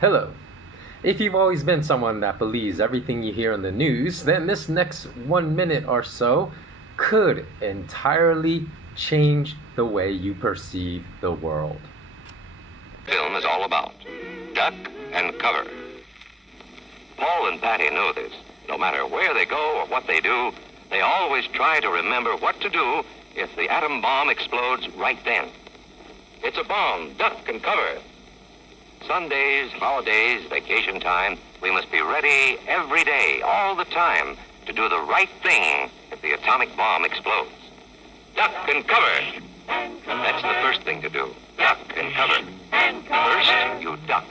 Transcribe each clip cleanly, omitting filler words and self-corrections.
Hello. If you've always been someone that believes everything you hear on the news, then this next 1 minute or so could entirely change the way you perceive the world. Film is all about duck and cover. Paul and Patty know this. No matter where they go or what they do, they always try to remember what to do if the atom bomb explodes right then. It's a bomb, duck and cover. Sundays, holidays, vacation time, we must be ready every day, all the time, to do the right thing if the atomic bomb explodes. Duck and cover. That's the first thing to do. Duck and cover. First, you duck.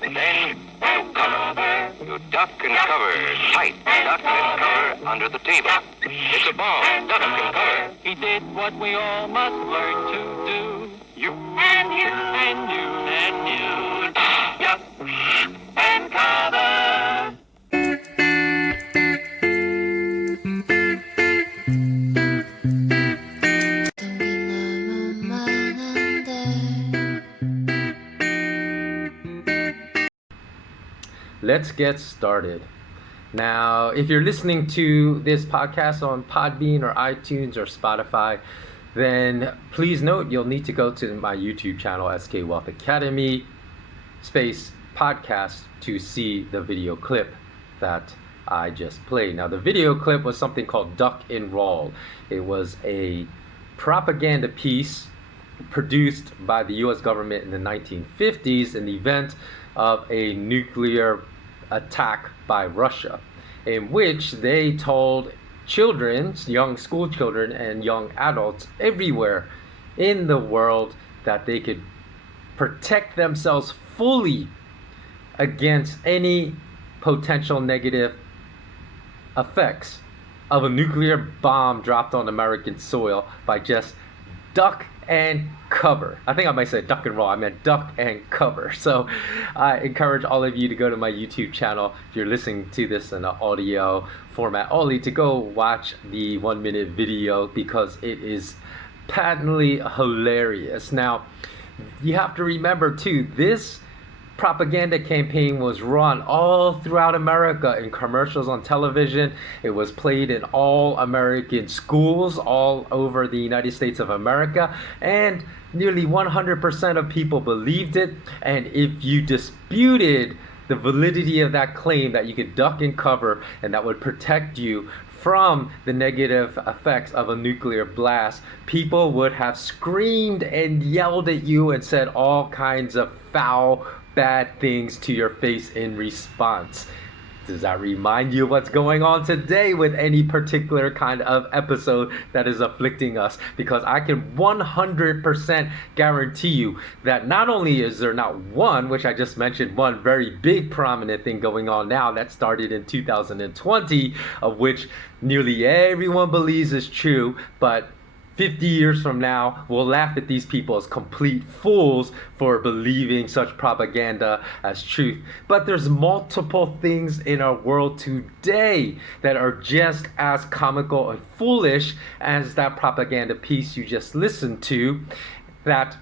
Then, you cover. You duck and cover tight. Duck and cover under the table. It's a bomb. Duck and cover. He did what we all must learn to do. You and you and you and you. Duck and cover. Let's get started. Now, if you're listening to this podcast on Podbean or iTunes or Spotify, then please note you'll need to go to my YouTube channel, SK Wealth Academy, space podcast, to see the video clip that I just played. Now, the video clip was something called Duck and Roll. It was a propaganda piece produced by the U.S. government in the 1950s in the event of a nuclear attack by Russia, in which they told children, young school children and young adults everywhere in the world that they could protect themselves fully against any potential negative effects of a nuclear bomb dropped on American soil by just duck and cover. I think I might say duck and roll. I meant duck and cover. So I encourage all of you to go to my YouTube channel if you're listening to this in an audio format only, to go watch the 1 minute video because it is patently hilarious. Now, you have to remember too, this propaganda campaign was run all throughout America in commercials on television. It was played in all American schools all over the United States of America, and nearly 100% of people believed it. And if you disputed the validity of that claim that you could duck and cover and that would protect you from the negative effects of a nuclear blast, people would have screamed and yelled at you and said all kinds of foul, bad things to your face in response. Does that remind you of what's going on today with any particular kind of episode that is afflicting us? Because I can 100% guarantee you that not only is there not one, which I just mentioned, one very big prominent thing going on now that started in 2020, of which nearly everyone believes is true, but 50 years from now, we'll laugh at these people as complete fools for believing such propaganda as truth. But there's multiple things in our world today that are just as comical and foolish as that propaganda piece you just listened to, that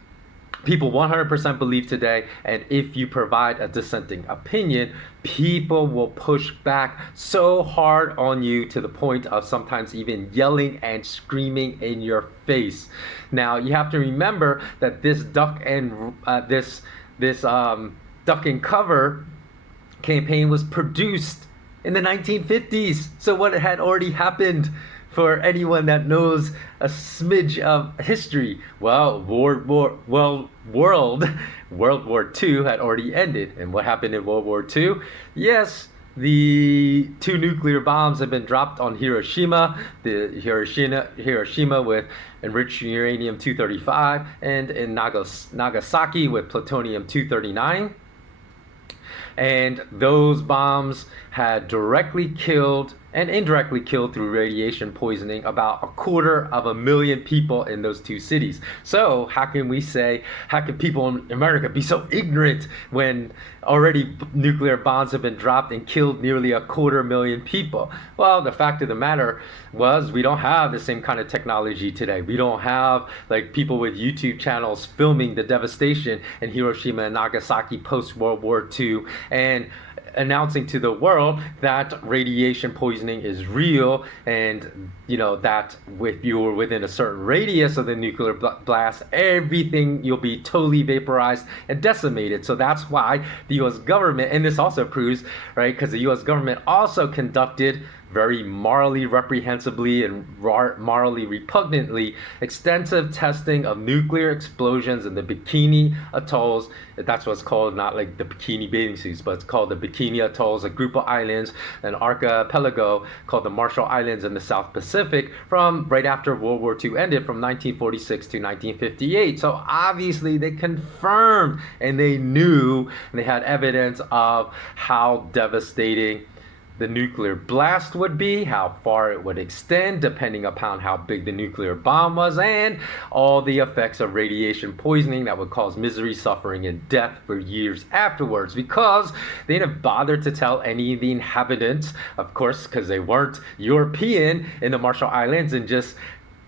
people 100% believe today. And if you provide a dissenting opinion, people will push back so hard on you to the point of sometimes even yelling and screaming in your face. Now, you have to remember that this duck and duck and cover campaign was produced in the 1950s. So what had already happened? For anyone that knows a smidge of history, well, World War II had already ended. And what happened in World War II? Yes, the 2 nuclear bombs have been dropped on Hiroshima, Hiroshima with enriched uranium-235, and in Nagasaki with plutonium-239. And those bombs had directly killed and indirectly killed through radiation poisoning about 250,000 people in those two cities. So how can people in America be so ignorant when already nuclear bombs have been dropped and killed nearly 250,000 people? Well, the fact of the matter was we don't have the same kind of technology today. We don't have like people with YouTube channels filming the devastation in Hiroshima and Nagasaki post World War II and announcing to the world that radiation poisoning is real, and that if you were within a certain radius of the nuclear blast, everything, you'll be totally vaporized and decimated. So that's why the U.S. government, and this also proves, right, because the U.S. government also conducted very morally reprehensibly and morally repugnantly extensive testing of nuclear explosions in the Bikini Atolls. That's what's called, not like the bikini bathing suits, but it's called the Bikini Atolls, a group of islands, an archipelago called the Marshall Islands in the South Pacific, from right after World War II ended, from 1946 to 1958. So obviously they confirmed and they knew and they had evidence of how devastating the nuclear blast would be, how far it would extend depending upon how big the nuclear bomb was, and all the effects of radiation poisoning that would cause misery, suffering, and death for years afterwards, because they didn't bother to tell any of the inhabitants, of course, because they weren't European in the Marshall Islands, and just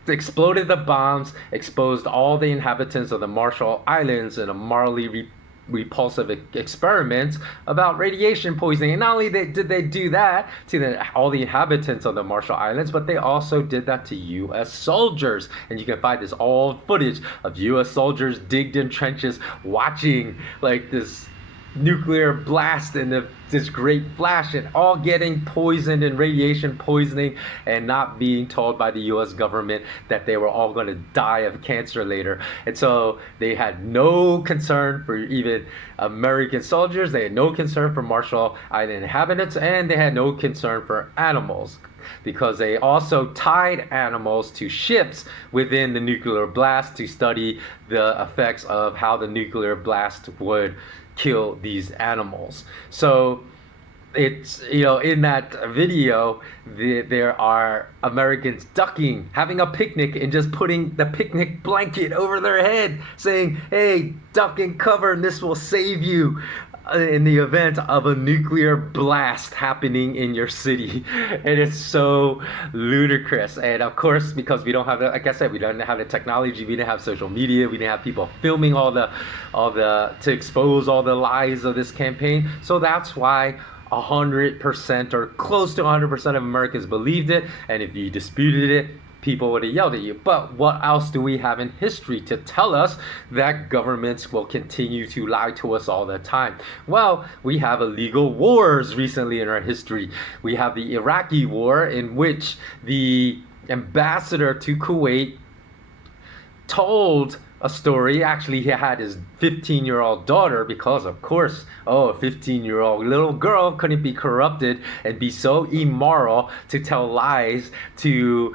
exploded the bombs, exposed all the inhabitants of the Marshall Islands in a morally repulsive experiments about radiation poisoning. And not only did they do that to all the inhabitants of the Marshall Islands, but they also did that to U.S. soldiers. And you can find this old footage of U.S. soldiers digged in trenches watching like this nuclear blast and this great flash, and all getting poisoned in radiation poisoning and not being told by the U.S. government that they were all going to die of cancer later. And so they had no concern for even American soldiers, they had no concern for Marshall Island inhabitants, and they had no concern for animals, because they also tied animals to ships within the nuclear blast to study the effects of how the nuclear blast would kill these animals. So it's, in that video, there are Americans ducking, having a picnic, and just putting the picnic blanket over their head, saying, hey, duck and cover, and this will save you in the event of a nuclear blast happening in your city. And it's so ludicrous. And of course, because we don't have like I said, we don't have the technology, we didn't have social media, we didn't have people filming all the to expose all the lies of this campaign. So that's why 100% or close to 100% of Americans believed it. And if you disputed it, people would have yelled at you. But what else do we have in history to tell us that governments will continue to lie to us all the time? Well, we have illegal wars recently in our history. We have the Iraqi war, in which the ambassador to Kuwait told a story. Actually, he had his 15-year-old daughter, because of course, a 15-year-old little girl couldn't be corrupted and be so immoral to tell lies to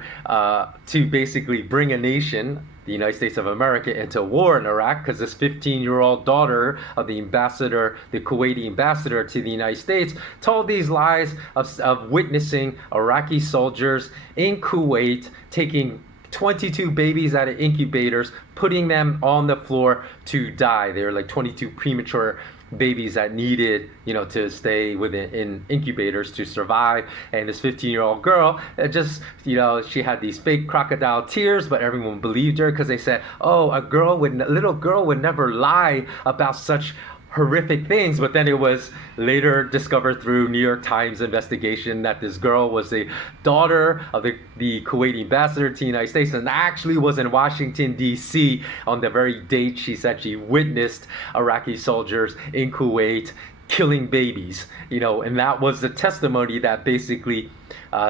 basically bring a nation, the United States of America, into war in Iraq, because this 15-year-old daughter of the ambassador, the Kuwaiti ambassador to the United States, told these lies of witnessing Iraqi soldiers in Kuwait taking 22 babies out of incubators, putting them on the floor to die. They were like 22 premature babies that needed, to stay in incubators to survive. And this 15-year-old girl, she had these fake crocodile tears, but everyone believed her because they said, oh, a little girl would never lie about such horrific things. But then it was later discovered through New York Times investigation that this girl was the daughter of the Kuwaiti ambassador to the United States, and actually was in Washington, D.C. on the very date she said she witnessed Iraqi soldiers in Kuwait killing babies, and that was the testimony that basically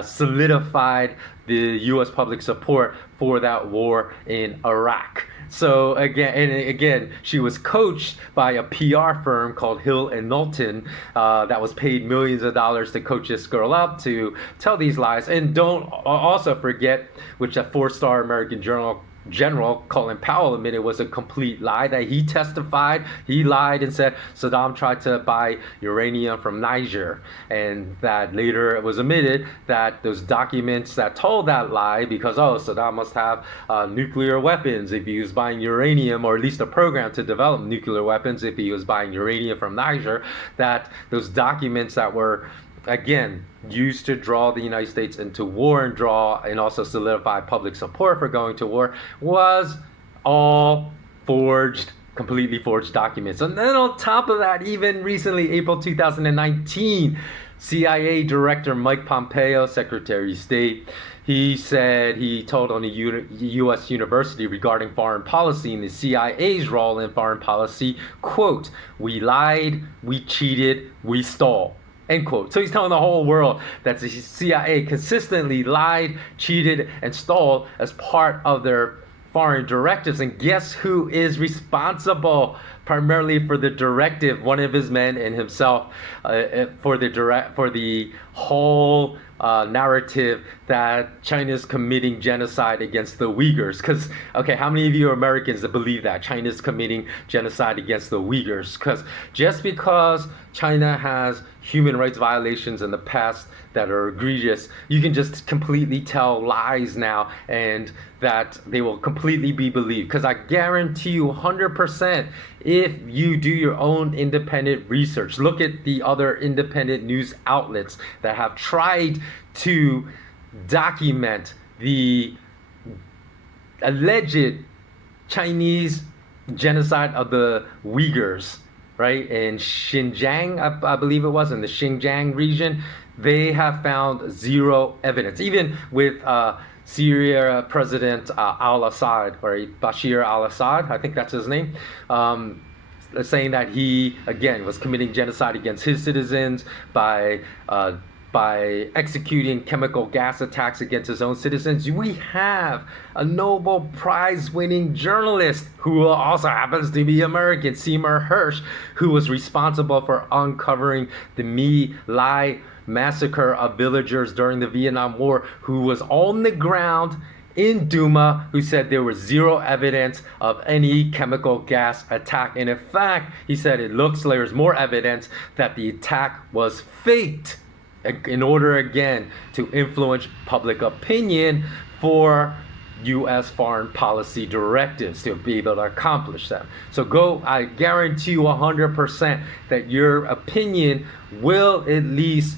solidified the U.S. public support for that war in Iraq. So again, she was coached by a PR firm called Hill and Knowlton that was paid millions of dollars to coach this girl up to tell these lies. And don't also forget, which a 4-star American journal General Colin Powell admitted was a complete lie, that he testified, he lied and said Saddam tried to buy uranium from Niger, and that later it was admitted that those documents that told that lie, because Saddam must have nuclear weapons if he was buying uranium, or at least a program to develop nuclear weapons if he was buying uranium from Niger, that those documents that were again used to draw the United States into war and also solidify public support for going to war was all forged, completely forged documents. And then on top of that, even recently, April 2019, CIA Director Mike Pompeo, Secretary of State, he said, he told on a U.S. university regarding foreign policy and the CIA's role in foreign policy, quote, "We lied, we cheated, we stole." End quote. So he's telling the whole world that the CIA consistently lied, cheated, and stole as part of their foreign directives. And guess who is responsible primarily for the directive? One of his men and himself, for the whole narrative that China's committing genocide against the Uyghurs. Because, okay, how many of you are Americans that believe that China's committing genocide against the Uyghurs? Because just because China has human rights violations in the past that are egregious, you can just completely tell lies now, and that they will completely be believed. Because I guarantee you 100%, if you do your own independent research, look at the other independent news outlets that have tried to document the alleged Chinese genocide of the Uyghurs, right, in Xinjiang, I believe it was, in the Xinjiang region. They have found zero evidence. Even with Syria President al-Assad, or Bashir al-Assad, I think that's his name, saying that he, again, was committing genocide against his citizens by executing chemical gas attacks against his own citizens. We have a Nobel Prize winning journalist who also happens to be American, Seymour Hersh, who was responsible for uncovering the My Lai massacre of villagers during the Vietnam War, who was on the ground in Duma, who said there was zero evidence of any chemical gas attack. And in fact, he said it looks like there's more evidence that the attack was faked in order, again, to influence public opinion for U.S. foreign policy directives to be able to accomplish them. So I guarantee you 100% that your opinion will at least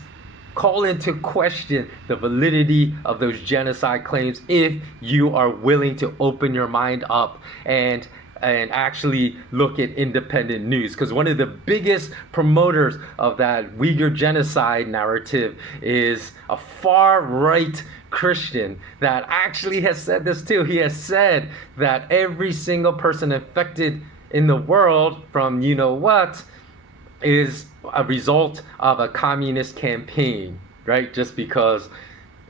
call into question the validity of those genocide claims if you are willing to open your mind up and actually look at independent news. Because one of the biggest promoters of that Uyghur genocide narrative is a far-right Christian that actually has said this too. He has said that every single person infected in the world from you-know-what is a result of a communist campaign, right? Just because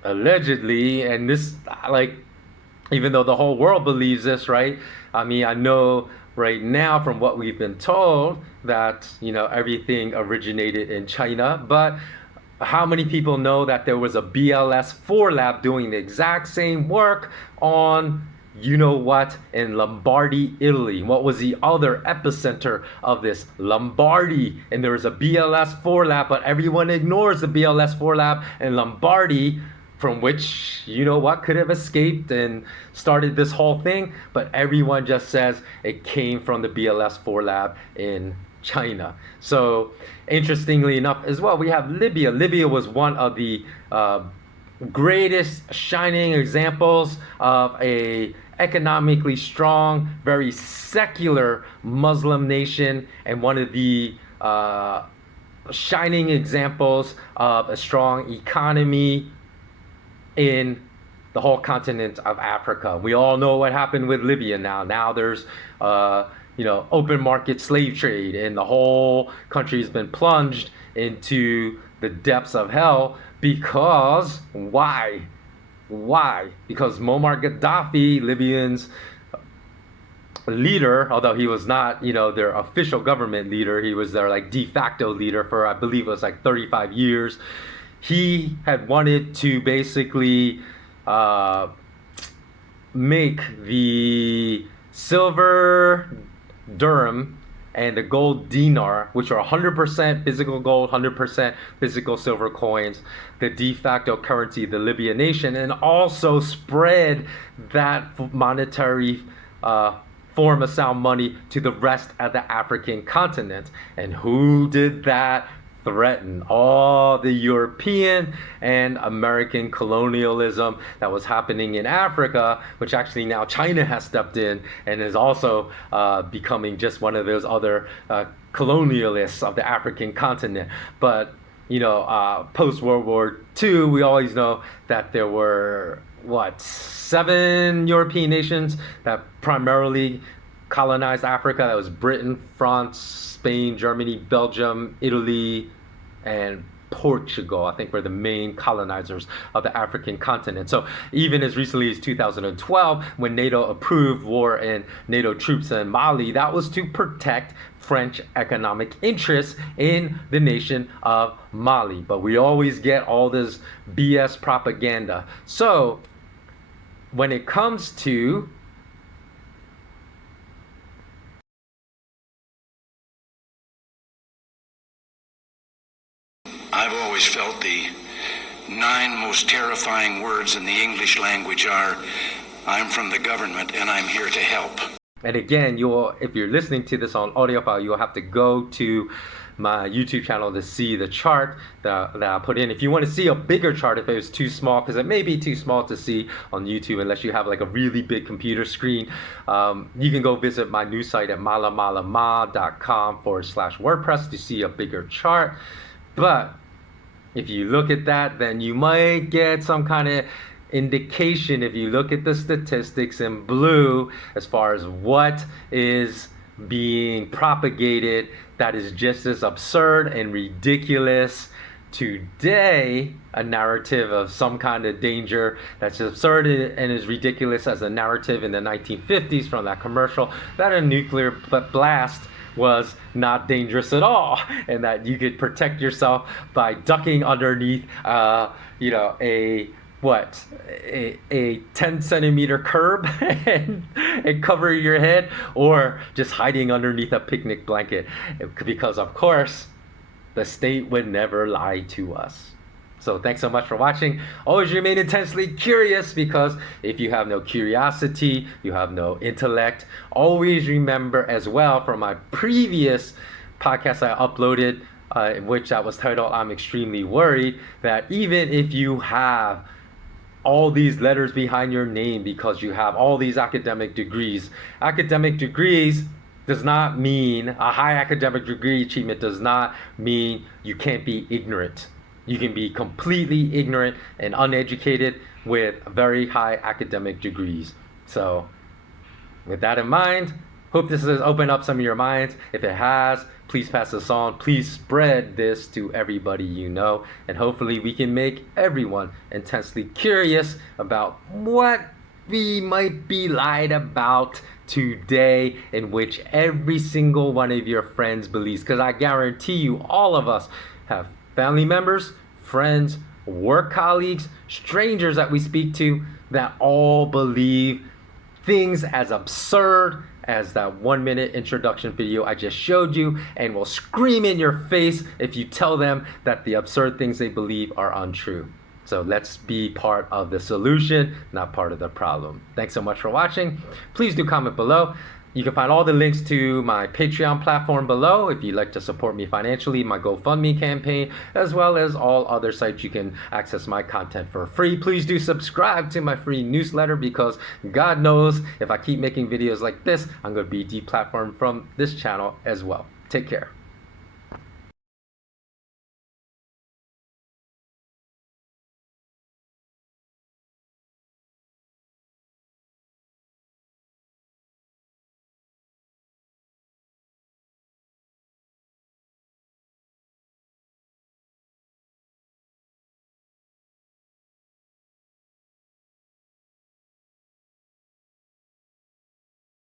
allegedly, and this, like, even though the whole world believes this, right? I mean, I know right now from what we've been told that, everything originated in China, but how many people know that there was a BLS-4 lab doing the exact same work on you-know-what in Lombardy, Italy? What was the other epicenter of this? Lombardy. And there was a BLS-4 lab, but everyone ignores the BLS-4 lab in Lombardy, from which you-know-what could have escaped and started this whole thing, but everyone just says it came from the BLS-4 lab in China. So interestingly enough as well, we have Libya. Libya was one of the greatest shining examples of a economically strong, very secular Muslim nation, and one of the shining examples of a strong economy in the whole continent of Africa. We all know what happened with Libya now. Now there's open market slave trade, and the whole country has been plunged into the depths of hell. Because why? Because Muammar Gaddafi, Libyan's leader, although he was not, their official government leader, he was their de facto leader for, I believe it was 35 years. He had wanted to basically make the silver dirham and the gold dinar, which are 100% physical gold, 100% physical silver coins, the de facto currency of the Libyan nation, and also spread that monetary form of sound money to the rest of the African continent. And who did that? Threaten all the European and American colonialism that was happening in Africa, which actually now China has stepped in and is also becoming just one of those other colonialists of the African continent. But post World War II, we always know that there were 7 European nations that primarily colonized Africa. That was Britain, France, Spain, Germany, Belgium, Italy, and Portugal, I think, were the main colonizers of the African continent. So even as recently as 2012, when NATO approved war and NATO troops in Mali, that was to protect French economic interests in the nation of Mali. But we always get all this BS propaganda. So when it comes to I've always felt the 9 most terrifying words in the English language are, I'm from the government and I'm here to help. And again, if you're listening to this on audio file, you'll have to go to my YouTube channel to see the chart that I put in. If you want to see a bigger chart, if it was too small, because it may be too small to see on YouTube unless you have like a really big computer screen, you can go visit my new site at malamalama.com/WordPress to see a bigger chart. But if you look at that, then you might get some kind of indication if you look at the statistics in blue as far as what is being propagated that is just as absurd and ridiculous today, a narrative of some kind of danger that's absurd and as ridiculous as a narrative in the 1950s from that commercial that a nuclear blast was not dangerous at all, and that you could protect yourself by ducking underneath a 10 centimeter curb and cover your head, or just hiding underneath a picnic blanket, because of course the state would never lie to us. So thanks so much for watching. Always remain intensely curious, because if you have no curiosity, you have no intellect. Always remember as well, from my previous podcast I uploaded, in which that was titled I'm Extremely Worried, that even if you have all these letters behind your name because you have all these academic degrees does not mean, a high academic degree achievement does not mean you can't be ignorant. You can be completely ignorant and uneducated with very high academic degrees. So with that in mind, hope this has opened up some of your minds. If it has, please pass this on. Please spread this to everybody you know. And hopefully we can make everyone intensely curious about what we might be lied about today, in which every single one of your friends believes. Because I guarantee you, all of us have family members, friends, work colleagues, strangers that we speak to that all believe things as absurd as that 1-minute introduction video I just showed you, and will scream in your face if you tell them that the absurd things they believe are untrue. So let's be part of the solution, not part of the problem. Thanks so much for watching. Please do comment below. You can find all the links to my Patreon platform below if you'd like to support me financially, my GoFundMe campaign, as well as all other sites you can access my content for free. Please do subscribe to my free newsletter, because God knows if I keep making videos like this, I'm going to be deplatformed from this channel as well. Take care.